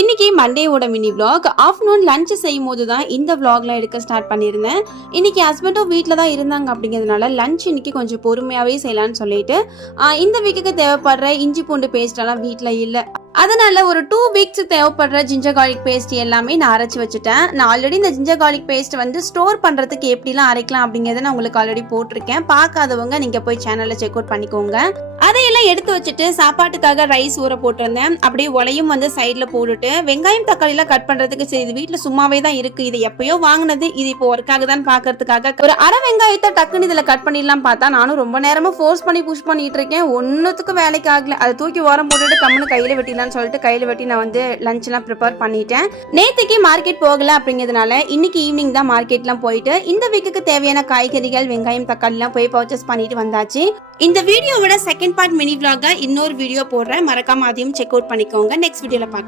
இன்னைக்கு மண்டேவோட mini vlog. Afternoon lunch செய்யும் போது தான் இந்த விளாக்லாம் எடுக்க ஸ்டார்ட் பண்ணியிருந்தேன். இன்னைக்கு ஹஸ்பண்டும் வீட்டில் தான் இருந்தாங்க அப்படிங்கிறதுனால லஞ்ச் இன்னைக்கு கொஞ்சம் பொறுமையாகவே செய்யலான்னு சொல்லிட்டு இந்த வீக்குக்கு தேவைப்படுற இஞ்சி பூண்டு பேஸ்டெல்லாம் வீட்டில் இல்லை. அதனால ஒரு 2 வீக்ஸ் தேவைப்படுற ஜிஞ்சர் கார்லிக் பேஸ்ட் எல்லாமே நான் அரைச்சி வச்சுட்டேன். நான் ஆல்ரெடி இந்த ஜிஞ்சர் கார்லிக் பேஸ்ட் வந்து ஸ்டோர் பண்ணுறதுக்கு எப்படிலாம் அரைக்கலாம் அப்படிங்கிறத நான் உங்களுக்கு ஆல்ரெடி போட்டிருக்கேன். பார்க்காதவங்க நீங்கள் போய் சேனலில் செக் அவுட் பண்ணிக்கோங்க. அதையெல்லாம் எடுத்து வச்சுட்டு சாப்பாட்டுக்காக ரைஸ் ஊற போட்டிருந்தேன். அப்படியே உலையும் வந்து சைடில் போட்டுட்டு வெங்காயம் தக்காளிலாம் கட் பண்ணுறதுக்கு சரி இது வீட்டில் சும்மாவே தான் இருக்குது, இது எப்பயோ வாங்கினது, இது இப்போ ஒர்க் ஆகுதான்னு பார்க்கறதுக்காக ஒரு அரை வெங்காயத்தை டக்குன்னு இதில் கட் பண்ணிடலாம் பார்த்தா நானும் ரொம்ப நேரமாக ஃபோர்ஸ் பண்ணி புஷ் பண்ணிட்டு இருக்கேன். ஒன்றுத்துக்கும் வேலைக்கு ஆகல. அதை தூக்கி ஓரம் போட்டுட்டு கம்முன்னு கையில் வெட்டிடலான்னு சொல்லிட்டு கையில் வெட்டி நான் வந்து லஞ்ச்லாம் ப்ரிப்பேர் பண்ணிட்டேன். நேற்றுக்கு மார்க்கெட் போகல அப்படிங்கிறதுனால இன்னைக்கு ஈவினிங் தான் மார்க்கெட்லாம் போயிட்டு இந்த வீக்குக்கு தேவையான காய்கறிகள் வெங்காயம் தக்காளிலாம் போய் பர்ச்சேஸ் பண்ணிட்டு வந்தாச்சு. இந்த வீடியோவோட செகண்ட் பார்ட் மினி விளாக இன்னொரு வீடியோ போடுறேன். மறக்காம அதையும் செக் அவுட் பண்ணிக்கோங்க. நெக்ஸ்ட் வீடியோல பார்க்கலாம்.